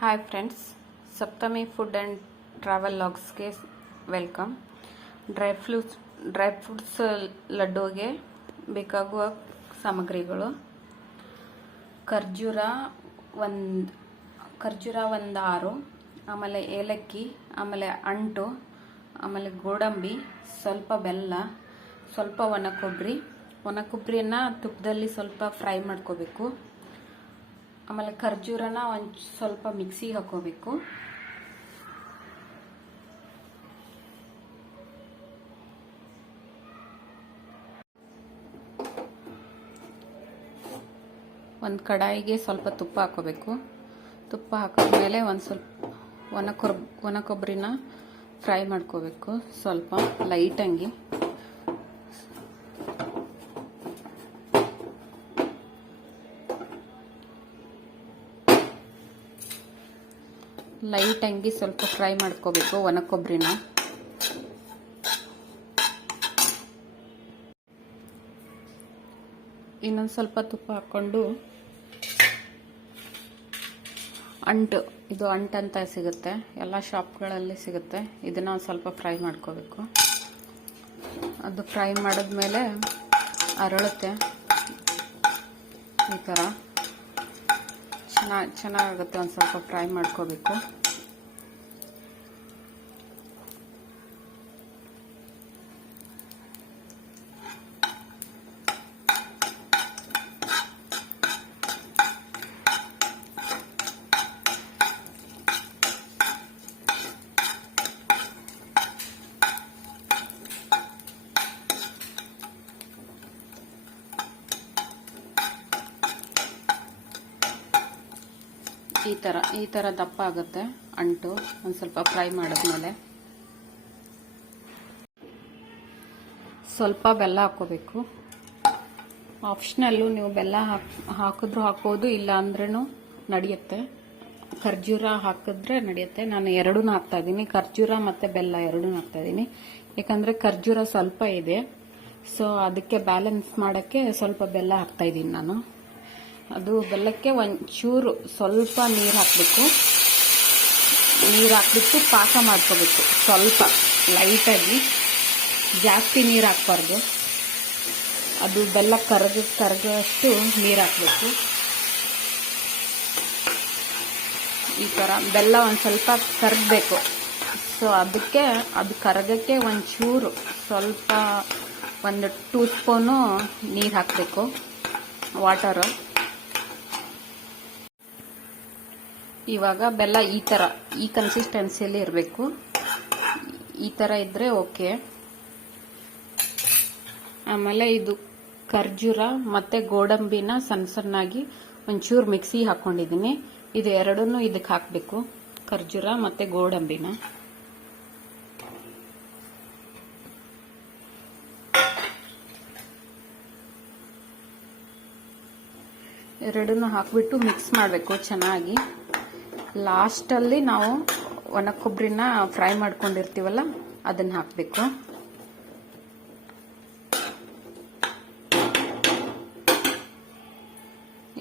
Hi friends Saptami food and travel ಲಾಗ್ಸ್ಗೆ welcome dry fruits dry fruits ಲಡ್ಡುಗೆ ಬೇಕಾಗುವ ಸಾಮಗ್ರಿಗಳು. ಖರ್ಜೂರ ಒಂದು ಖರ್ಜೂರ ಒಂದು ಆರು, ಆಮೇಲೆ ಏಲಕ್ಕಿ, ಆಮೇಲೆ ಅಂಟು, ಆಮೇಲೆ ಗೋಡಂಬಿ, ಸ್ವಲ್ಪ ಬೆಲ್ಲ, ಸ್ವಲ್ಪ ಒಣ ಕೊಬ್ಬರಿ ಒಣ ಕೊಬ್ಬರಿನ ತುಪ್ಪದಲ್ಲಿ ಸ್ವಲ್ಪ ಫ್ರೈ ಮಾಡ್ಕೋಬೇಕು. ಆಮೇಲೆ ಖರ್ಜೂರನ ಒಂದು ಸ್ವಲ್ಪ ಮಿಕ್ಸಿಗೆ ಹಾಕೋಬೇಕು ಒಂದು ಕಡಾಯಿಗೆ ಸ್ವಲ್ಪ ತುಪ್ಪ ಹಾಕೋಬೇಕು ತುಪ್ಪ ಹಾಕಿದ್ಮೇಲೆ ಒಂದು ಸ್ವಲ್ಪ ಒಣ ಕೊಬ್ ಒಣ ಕೊಬ್ಬರಿನ ಫ್ರೈ ಮಾಡ್ಕೋಬೇಕು ಸ್ವಲ್ಪ ಲೈಟಂಗಿ ಲೈಟ್ ಹಂಗಿ ಸ್ವಲ್ಪ ಫ್ರೈ ಮಾಡ್ಕೋಬೇಕು ಒಣ ಕೊಬ್ಬರಿನ ಇನ್ನೊಂದು ಸ್ವಲ್ಪ ತುಪ್ಪ ಹಾಕ್ಕೊಂಡು ಅಂಟು, ಇದು ಅಂಟು ಅಂತ ಸಿಗುತ್ತೆ. ಎಲ್ಲ ಶಾಪ್ಗಳಲ್ಲಿ ಸಿಗುತ್ತೆ. ಇದನ್ನು ಸ್ವಲ್ಪ ಫ್ರೈ ಮಾಡ್ಕೋಬೇಕು. ಅದು ಫ್ರೈ ಮಾಡಿದ್ಮೇಲೆ ಅರಳುತ್ತೆ ಈ ಥರ ಚೆನ್ನಾಗಿ ಚೆನ್ನಾಗಾಗುತ್ತೆ ಒಂದು ಸ್ವಲ್ಪ ಫ್ರೈ ಮಾಡ್ಕೋಬೇಕು. ಈ ಥರ ಈ ಥರ ದಪ್ಪ ಆಗುತ್ತೆ, ಅಂಟು, ಒಂದು ಸ್ವಲ್ಪ ಫ್ರೈ ಮಾಡಿದ್ಮೇಲೆ. ಸ್ವಲ್ಪ ಬೆಲ್ಲ ಹಾಕೋಬೇಕು ಆಪ್ಷನಲ್ಲು ನೀವು ಬೆಲ್ಲ ಹಾಕಿ, ಹಾಕಿದ್ರು ಹಾಕೋದು ಇಲ್ಲ ಅಂದ್ರೂ ನಡೆಯುತ್ತೆ. ಖರ್ಜೂರ ಹಾಕಿದ್ರೆ ನಡೆಯುತ್ತೆ. ನಾನು ಎರಡೂ ಹಾಕ್ತಾ ಇದ್ದೀನಿ. ಖರ್ಜೂರ ಮತ್ತು ಬೆಲ್ಲ ಎರಡೂ ಹಾಕ್ತಾ ಇದ್ದೀನಿ. ಯಾಕಂದರೆ ಖರ್ಜೂರ ಸ್ವಲ್ಪ ಇದೆ. ಸೊ ಅದಕ್ಕೆ ಬ್ಯಾಲೆನ್ಸ್ ಮಾಡೋಕ್ಕೆ ಸ್ವಲ್ಪ ಬೆಲ್ಲ ಹಾಕ್ತಾ ಇದ್ದೀನಿ ನಾನು. ಅದು ಬೆಲ್ಲಕ್ಕೆ ಒಂಚೂರು ಸ್ವಲ್ಪ ನೀರು ಹಾಕಬೇಕು. ನೀರು ಹಾಕ್ಬಿಟ್ಟು ಪಾಕ ಮಾಡ್ಕೋಬೇಕು. ಸ್ವಲ್ಪ, ಲೈಟಾಗಿ. ಜಾಸ್ತಿ ನೀರು ಹಾಕ್ಬಾರ್ದು. ಅದು ಬೆಲ್ಲ ಕರಗ, ಕರಗಷ್ಟು ನೀರು ಹಾಕಬೇಕು. ಈ ಥರ ಬೆಲ್ಲ ಒಂದು ಸ್ವಲ್ಪ ಕರಗಬೇಕು. ಸೊ ಅದಕ್ಕೆ, ಅದು ಕರಗಕ್ಕೆ ಒಂಚೂರು ಸ್ವಲ್ಪ ಒಂದು ಟೂ ಸ್ಪೂನು ನೀರು ಹಾಕಬೇಕು. ವಾಟರು ಇವಾಗ ಬೆಲ್ಲ ಈ ಥರ ಈ ಕನ್ಸಿಸ್ಟೆನ್ಸಿಯಲ್ಲಿ ಇರಬೇಕು. ಈ ಥರ ಇದ್ದರೆ ಓಕೆ. ಆಮೇಲೆ ಇದು ಖರ್ಜೂರ ಮತ್ತು ಗೋಡಂಬಿನ ಸಣ್ಣ ಸಣ್ಣಾಗಿ ಒಂಚೂರು ಮಿಕ್ಸಿ ಹಾಕ್ಕೊಂಡಿದ್ದೀನಿ ಇದು ಎರಡನ್ನೂ ಇದಕ್ಕೆ ಹಾಕಬೇಕು. ಖರ್ಜೂರ ಮತ್ತು ಗೋಡಂಬಿನ. ಎರಡನ್ನೂ ಹಾಕಿಬಿಟ್ಟು ಮಿಕ್ಸ್ ಮಾಡಬೇಕು ಚೆನ್ನಾಗಿ. ಲಾಸ್ಟಲ್ಲಿ ನಾವು ಒಣ ಕೊಬ್ಬರಿನ ಫ್ರೈ ಮಾಡ್ಕೊಂಡಿರ್ತೀವಲ್ಲ, ಅದನ್ನು ಹಾಕಬೇಕು.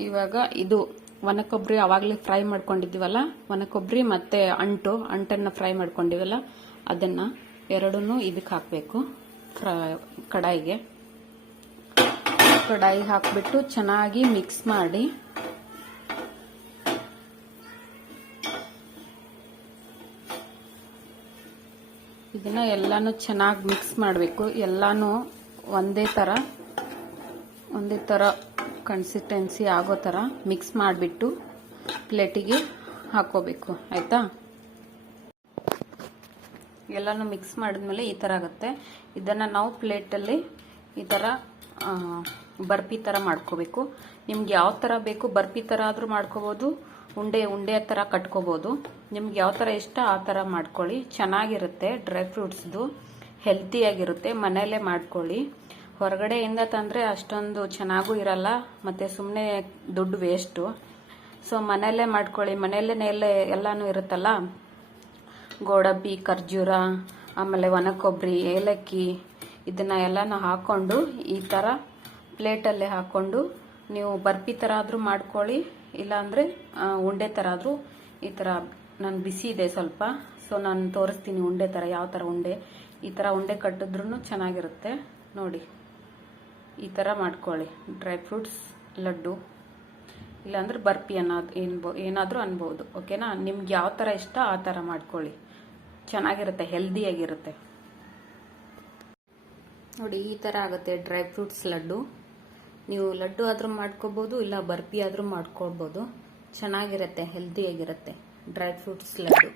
ಇವಾಗ ಇದು ಒಣ ಕೊಬ್ಬರಿ ಅವಾಗಲೇ ಫ್ರೈ ಮಾಡ್ಕೊಂಡಿದ್ದೀವಲ್ಲ ಒಣ ಕೊಬ್ಬರಿ ಮತ್ತು ಅಂಟು, ಅಂಟನ್ನು ಫ್ರೈ ಮಾಡ್ಕೊಂಡಿವಲ್ಲ, ಅದನ್ನು ಎರಡೂ ಇದಕ್ಕೆ ಹಾಕಬೇಕು, ಫ್ರೈ, ಕಡಾಯಿಗೆ. ಕಡಾಯಿ ಹಾಕಿಬಿಟ್ಟು ಚೆನ್ನಾಗಿ ಮಿಕ್ಸ್ ಮಾಡಿ ಇದನ್ನ ಎಲ್ಲಾನು ಚೆನ್ನಾಗಿ ಮಿಕ್ಸ್ ಮಾಡಬೇಕು. ಎಲ್ಲಾನು ಒಂದೇ ಥರ ಒಂದೇ ಥರ ಕನ್ಸಿಸ್ಟೆನ್ಸಿ ಆಗೋ ಥರ ಮಿಕ್ಸ್ ಮಾಡಿಬಿಟ್ಟು ಪ್ಲೇಟಿಗೆ ಹಾಕೋಬೇಕು ಆಯಿತಾ? ಎಲ್ಲಾನು ಮಿಕ್ಸ್ ಮಾಡಿದ್ಮೇಲೆ ಈ ಥರ ಆಗುತ್ತೆ. ಇದನ್ನು ನಾವು ಪ್ಲೇಟಲ್ಲಿ ಈ ಥರ ಬರ್ಫಿ ಥರ ಮಾಡ್ಕೋಬೇಕು. ನಿಮ್ಗೆ ಯಾವ ಥರ ಬೇಕು ಬರ್ಫಿ ಥರ ಆದರೂ ಮಾಡ್ಕೋಬೋದು. ಉಂಡೆ ಉಂಡೆ ಥರ ಕಟ್ಕೋಬೋದು. ನಿಮ್ಗೆ ಯಾವ ಥರ ಇಷ್ಟ, ಆ ಥರ ಮಾಡ್ಕೊಳ್ಳಿ. ಚೆನ್ನಾಗಿರುತ್ತೆ, ಡ್ರೈ ಫ್ರೂಟ್ಸ್ದು. ಹೆಲ್ತಿಯಾಗಿರುತ್ತೆ ಮನೆಯಲ್ಲೇ ಮಾಡ್ಕೊಳ್ಳಿ. ಹೊರಗಡೆಯಿಂದ ತಂದರೆ ಅಷ್ಟೊಂದು ಚೆನ್ನಾಗೂ ಇರಲ್ಲ, ಮತ್ತು ಸುಮ್ಮನೆ ದುಡ್ಡು ವೇಸ್ಟು. ಸೊ, ಮನೆಯಲ್ಲೇ ಮಾಡ್ಕೊಳ್ಳಿ. ಮನೆಯಲ್ಲೇ ಎಲ್ಲೇ ಎಲ್ಲನೂ ಇರುತ್ತಲ್ಲ? ಗೋಡಂಬಿ, ಖರ್ಜೂರ, ಆಮೇಲೆ ಒಣ ಕೊಬ್ಬರಿ ಏಲಕ್ಕಿ, ಇದನ್ನ ಎಲ್ಲನೂ ಹಾಕ್ಕೊಂಡು ಈ ಥರ ಪ್ಲೇಟಲ್ಲೇ ಹಾಕ್ಕೊಂಡು ನೀವು ಬರ್ಪಿ ಥರ ಆದರೂ ಮಾಡ್ಕೊಳ್ಳಿ. ಇಲ್ಲಾಂದರೆ ಉಂಡೆ ಥರ ಆದರೂ ಈ ಥರ ನಾನು ಬಿಸಿ ಇದೆ ಸ್ವಲ್ಪ. ಸೊ ನಾನು ತೋರಿಸ್ತೀನಿ ಉಂಡೆ ಥರ ಯಾವ ಥರ ಉಂಡೆ. ಈ ಥರ ಉಂಡೆ ಕಟ್ಟಿದ್ರೂ ಚೆನ್ನಾಗಿರುತ್ತೆ. ನೋಡಿ. ಈ ಥರ ಮಾಡ್ಕೊಳ್ಳಿ. Dry fruits laddu. ಇಲ್ಲಾಂದ್ರೆ ಬರ್ಫಿ ಅನ್ನೋದು ಏನ್ಬೋ, ಏನಾದರೂ ಅನ್ಬೋದು. ಓಕೆನಾ? ನಿಮ್ಗೆ ಯಾವ ಥರ ಇಷ್ಟ, ಆ ಥರ ಮಾಡ್ಕೊಳ್ಳಿ. ಚೆನ್ನಾಗಿರುತ್ತೆ, ಹೆಲ್ದಿಯಾಗಿರುತ್ತೆ. ನೋಡಿ, ಈ ಥರ ಆಗುತ್ತೆ. Dry fruits laddu. ನೀವು ಲಡ್ಡು ಆದರೂ ಮಾಡ್ಕೋಬೋದು ಇಲ್ಲ ಬರ್ಫಿ ಆದರೂ ಮಾಡ್ಕೊಳ್ಬೋದು ಚೆನ್ನಾಗಿರುತ್ತೆ ಹೆಲ್ದಿಯಾಗಿರುತ್ತೆ ಡ್ರೈ ಫ್ರೂಟ್ಸ್ ಲಡ್ಡು.